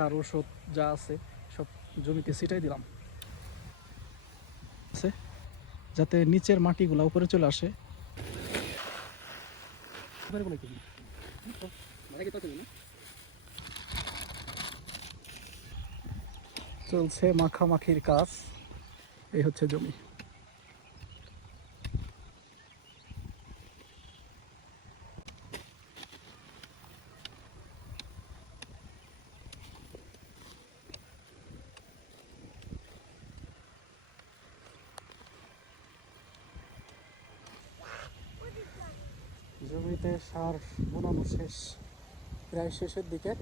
সার ওষুধ যা আছে সব জমিতে ছিটাই দিলাম যাতে নিচের মাটিগুলো উপরে চলে আসে। চলছে মাখামাখির কাজ। এই হচ্ছে জমি। জমিতে সার বোনানো শেষ, প্রায় শেষের দিকে।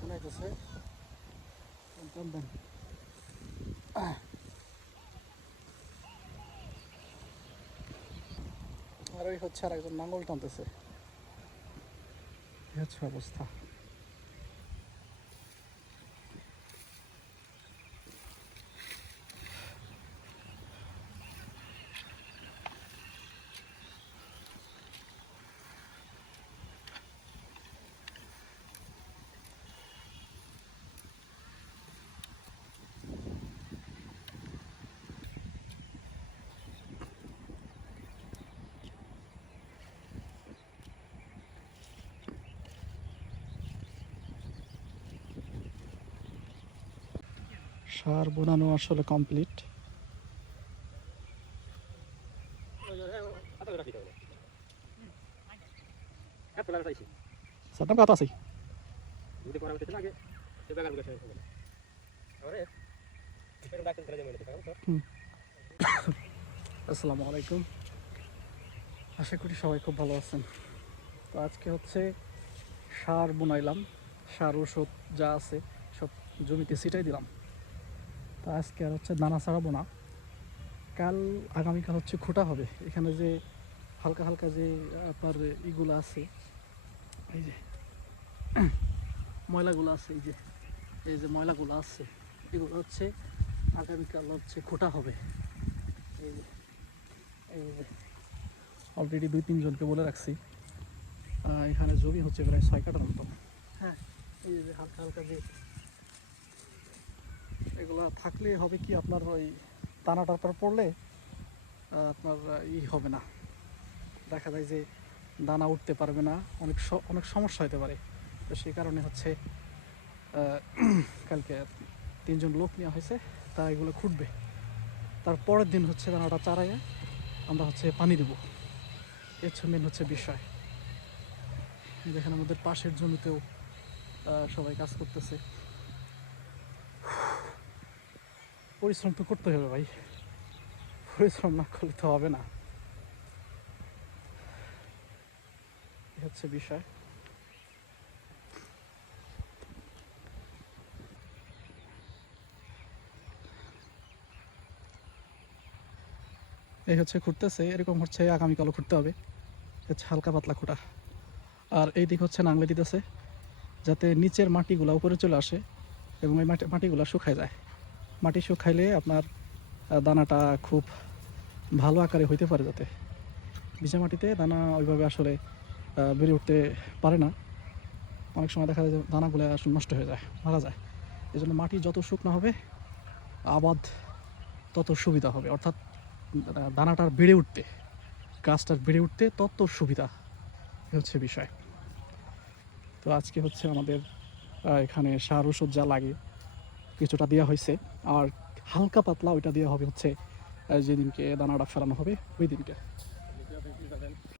বোনাইতেছে আর ওই হচ্ছে আর একজন নাঙ্গল টানতেছে। এই হচ্ছে অবস্থা। সার বোনানো আসলে কমপ্লিট। কত আছে? আসসালামু আলাইকুম, আশা করি সবাই খুব ভালো আছেন। তো আজকে হচ্ছে সার বুনাইলাম, সার ওষুধ যা আছে সব জমিতে ছিটাই দিলাম। তো আজকে আর হচ্ছে দানা ছাড়াবো না, কাল আগামীকাল হচ্ছে খোটা হবে। এখানে যে হালকা হালকা যে আপনার ইগুলো আছে, এই যে ময়লাগুলো আছে, এই যে ময়লাগুলো আছে, এগুলো হচ্ছে আগামীকাল হচ্ছে খোটা হবে। এই যে অলরেডি 2-3 জনকে বলে রাখছি। এখানে জমি হচ্ছে প্রায় 6 কাঠার মতো। হ্যাঁ, এই যে হালকা হালকা যে এগুলো থাকলে হবে কি, আপনার ওই দানাটার পর পড়লে আপনার হবে না, দেখা যায় যে দানা উঠতে পারবে না, অনেক সমস্যা হতে পারে। তো সেই কারণে হচ্ছে কালকে 3 জন লোক নেওয়া হয়েছে, তারা এগুলো খুঁটবে। তারপরের দিন হচ্ছে দানাটা চারাইয়া আমরা হচ্ছে পানি দেবো। এর মেন হচ্ছে বিষয়। দেখেন আমাদের পাশের জমিতেও সবাই কাজ করতেছে। পরিশ্রম তো করতে হবে ভাই, পরিশ্রম না করলে তো হবে না, এই হচ্ছে বিষয়। এই হচ্ছে খুঁড়তেছে, এরকম হচ্ছে আগামীকালও খুঁড়তে হবে। হচ্ছে হালকা পাতলা খোঁটা। আর এই দিক হচ্ছে নাংলে দিতেছে যাতে নিচের মাটিগুলো উপরে চলে আসে এবং এই মাটিগুলো শুকায় যায়। মাটি শুকাইলে আপনার দানাটা খুব ভালো আকারে হইতে পারে। যাতে ভিজা মাটিতে দানা ওইভাবে আসলে বেড়ে উঠতে পারে না। অনেক সময় দেখা যায় যে দানাগুলো আসলে নষ্ট হয়ে যায়, মারা যায়। এই জন্য মাটি যত শুকনো হবে আবাদ তত সুবিধা হবে, অর্থাৎ দানাটার বেড়ে উঠতে, গাছটার বেড়ে উঠতে তত সুবিধা, হচ্ছে বিষয়। তো আজকে হচ্ছে আমাদের এখানে সার ওষুধ যা লাগে কিছুটা দেওয়া হয়েছে, আর হালকা পাতলা ওইটা দেওয়া হবে হচ্ছে যেদিনকে দানাটা ফেলানো হবে ওই দিনকে।